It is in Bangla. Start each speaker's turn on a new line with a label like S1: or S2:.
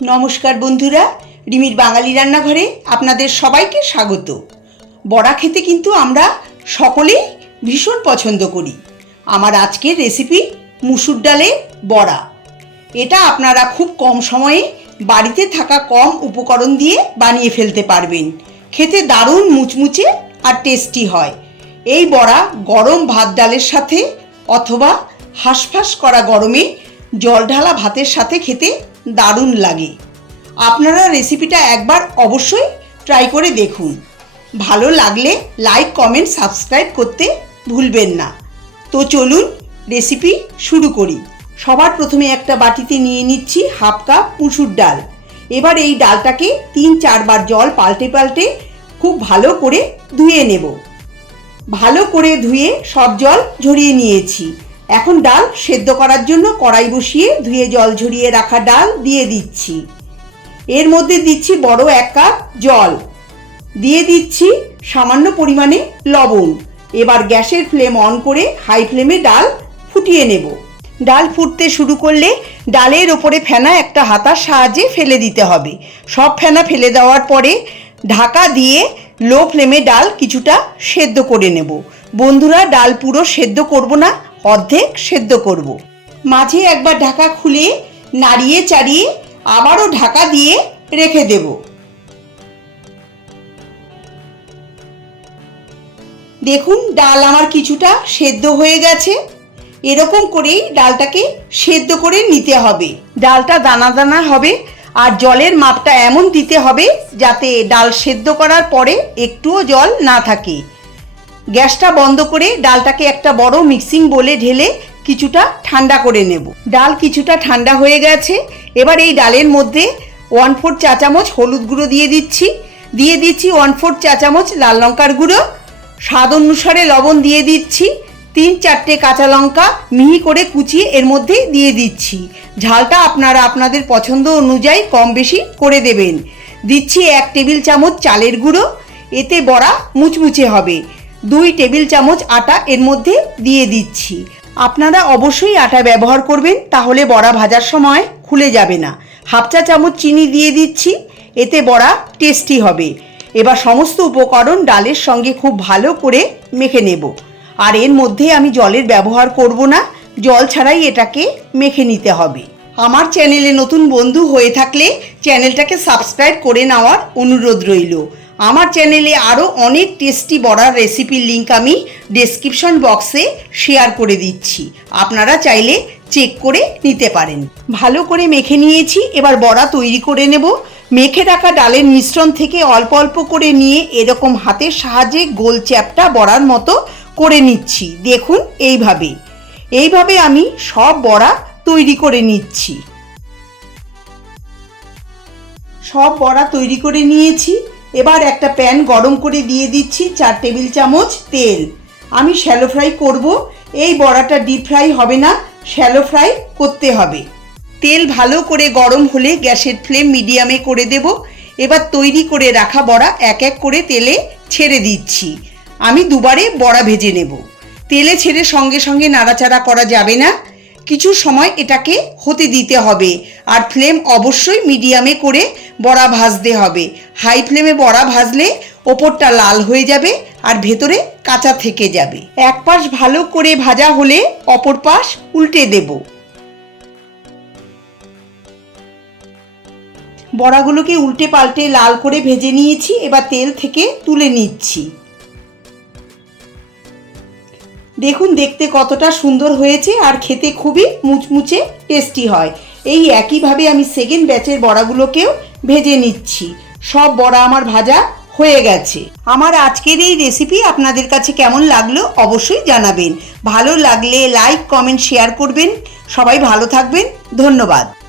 S1: নমস্কার বন্ধুরা, রিমির বাঙালি রান্নাঘরে আপনাদের সবাইকে স্বাগত। বড়া খেতে কিন্তু আমরা সকলেই ভীষণ পছন্দ করি। আমার আজকের রেসিপি মুসুর ডালে বড়া। এটা আপনারা খুব কম সময়ে বাড়িতে থাকা কম উপকরণ দিয়ে বানিয়ে ফেলতে পারবেন। খেতে দারুণ মুচমুচে আর টেস্টি হয়। এই বড়া গরম ভাত ডালের সাথে অথবা হাঁসফাঁস করা গরমে জল ঢালা ভাতের সাথে খেতে দারুণ লাগে। আপনারা রেসিপিটা একবার অবশ্যই ট্রাই করে দেখুন। ভালো লাগলে লাইক কমেন্ট সাবস্ক্রাইব করতে ভুলবেন না। তো চলুন রেসিপি শুরু করি। সবার প্রথমে একটা বাটিতে নিয়ে নিচ্ছি হাফ কাপ মুসুর ডাল। এবার এই ডালটাকে তিন চারবার জল পাল্টে পাল্টে খুব ভালো করে ধুয়ে নেব। ভালো করে ধুয়ে সব জল ঝরিয়ে নিয়েছি। এখন ডাল সেদ্ধ করার জন্য কড়াই বসিয়ে ধুয়ে জল ঝরিয়ে রাখা ডাল দিয়ে দিচ্ছি। এর মধ্যে দিচ্ছি বড় এক কাপ জল। দিয়ে দিচ্ছি সামান্য পরিমাণে লবণ। এবার গ্যাসের ফ্লেম অন করে হাই ফ্লেমে ডাল ফুটিয়ে নেব। ডাল ফুটতে শুরু করলে ডালের ওপরে ফেনা একটা হাতার সাহায্যে ফেলে দিতে হবে। সব ফেনা ফেলে দেওয়ার পরে ঢাকা দিয়ে লো ফ্লেমে ডাল কিছুটা সেদ্ধ করে নেব। বন্ধুরা, ডাল পুরো সেদ্ধ করব না অর্ধেক সেদ্ধ করব। মাঝে একবার ঢাকা খুলে নাড়িয়ে চাড়িয়ে আবারও ঢাকা দিয়ে রেখে দেব। দেখুন ডাল আমার কিছুটা সেদ্ধ হয়ে গেছে। এরকম করেই ডালটাকে সেদ্ধ করে নিতে হবে। ডালটা দানা দানা হবে আর জলের মাপটা এমন দিতে হবে যাতে ডাল সেদ্ধ করার পরে একটুও জল না থাকে। গ্যাসটা বন্ধ করে ডালটাকে একটা বড় মিক্সিং বলে ঢেলে কিছুটা ঠান্ডা করে নেব। ডাল কিছুটা ঠান্ডা হয়ে গেছে। এবার এই ডালের মধ্যে ওয়ান ফোর চা চামচ হলুদ গুঁড়ো দিয়ে দিচ্ছি। দিয়ে দিচ্ছি ওয়ান ফোর চা চামচ লাল লঙ্কার গুঁড়ো। স্বাদ অনুসারে লবণ দিয়ে দিচ্ছি। তিন চারটে কাঁচা লঙ্কা মিহি করে কুচিয়ে এর মধ্যে দিয়ে দিচ্ছি। ঝালটা আপনারা আপনাদের পছন্দ অনুযায়ী কম বেশি করে দেবেন। দিচ্ছি এক টেবিল চামচ চালের গুঁড়ো। এতে বড়া মুচমুচে হবে। দুই টেবিল চামচ আটা এর মধ্যে দিয়ে দিচ্ছি। আপনারা অবশ্যই আটা ব্যবহার করবেন, তাহলে বড়া ভাজার সময় খুলে যাবে না। হাফ চা চামচ চিনি দিয়ে দিচ্ছি, এতে বড়া টেস্টি হবে। এবার সমস্ত উপকরণ ডালের সঙ্গে খুব ভালো করে মেখে নেব। আর এর মধ্যে আমি জলের ব্যবহার করব না, জল ছাড়াই এটাকে মেখে নিতে হবে। আমার চ্যানেলে নতুন বন্ধু হয়ে থাকলে চ্যানেলটাকে সাবস্ক্রাইব করে নেওয়ার অনুরোধ রইল। আমার চ্যানেলে আরও অনেক টেস্টি বড়ার রেসিপির লিঙ্ক আমি ডেসক্রিপশন বক্সে শেয়ার করে দিচ্ছি। আপনারা চাইলে চেক করে নিতে পারেন। ভালো করে মেখে নিয়েছি, এবার বড়া তৈরি করে নেব। মেখে রাখা ডালের মিশ্রণ থেকে অল্প অল্প করে নিয়ে এরকম হাতের সাহায্যে গোল চ্যাপটা বড়ার মতো করে নিচ্ছি। দেখুন এইভাবে। এইভাবে আমি সব বড়া তৈরি করে নিচ্ছি। সব বড়া তৈরি করে নিয়েছি। এবার একটা প্যান গরম করে দিয়ে দিচ্ছি চার টেবিল চামচ তেল। আমি শ্যালো ফ্রাই করব। এই বড়াটা ডিপ ফ্রাই হবে না, শ্যালো ফ্রাই করতে হবে। তেল ভালো করে গরম হলে গ্যাসের ফ্লেম মিডিয়ামে করে দেব। এবার তৈরি করে রাখা বড়া এক এক করে তেলে ছেড়ে দিচ্ছি। আমি দুবারে বড়া ভেজে নেব। তেলে ছেড়ে সঙ্গে সঙ্গে নাড়াচাড়া করা যাবে না। কিছু সময় এটাকে হতে দিতে হবে। আর ফ্লেম অবশ্যই মিডিয়ামে করে বড়া ভাজতে হবে। হাই ফ্লেমে বড়া ভাজলে ওপরটা লাল হয়ে যাবে আর ভেতরে কাঁচা থেকে যাবে। এক পাশ ভালো করে ভাজা হলে অপর পাশ উল্টে দেব। বড়াগুলোকে উল্টে পাল্টে লাল করে ভেজে নিয়েছি। এবার তেল থেকে তুলে নিচ্ছি। দেখুন, দেখতে কতটা সুন্দর হয়েছে আর খেতে খুবই মুচমুচে টেস্টি হয়। এই একইভাবে আমি সেকেন্ড ব্যাচের বড়াগুলোকেও ভেজে নিচ্ছি। সব বড়া আমার ভাজা হয়ে গেছে। আমার আজকের এই রেসিপি আপনাদের কাছে কেমন লাগল অবশ্যই জানাবেন। ভালো লাগলে লাইক কমেন্ট শেয়ার করবেন। সবাই ভালো থাকবেন। ধন্যবাদ।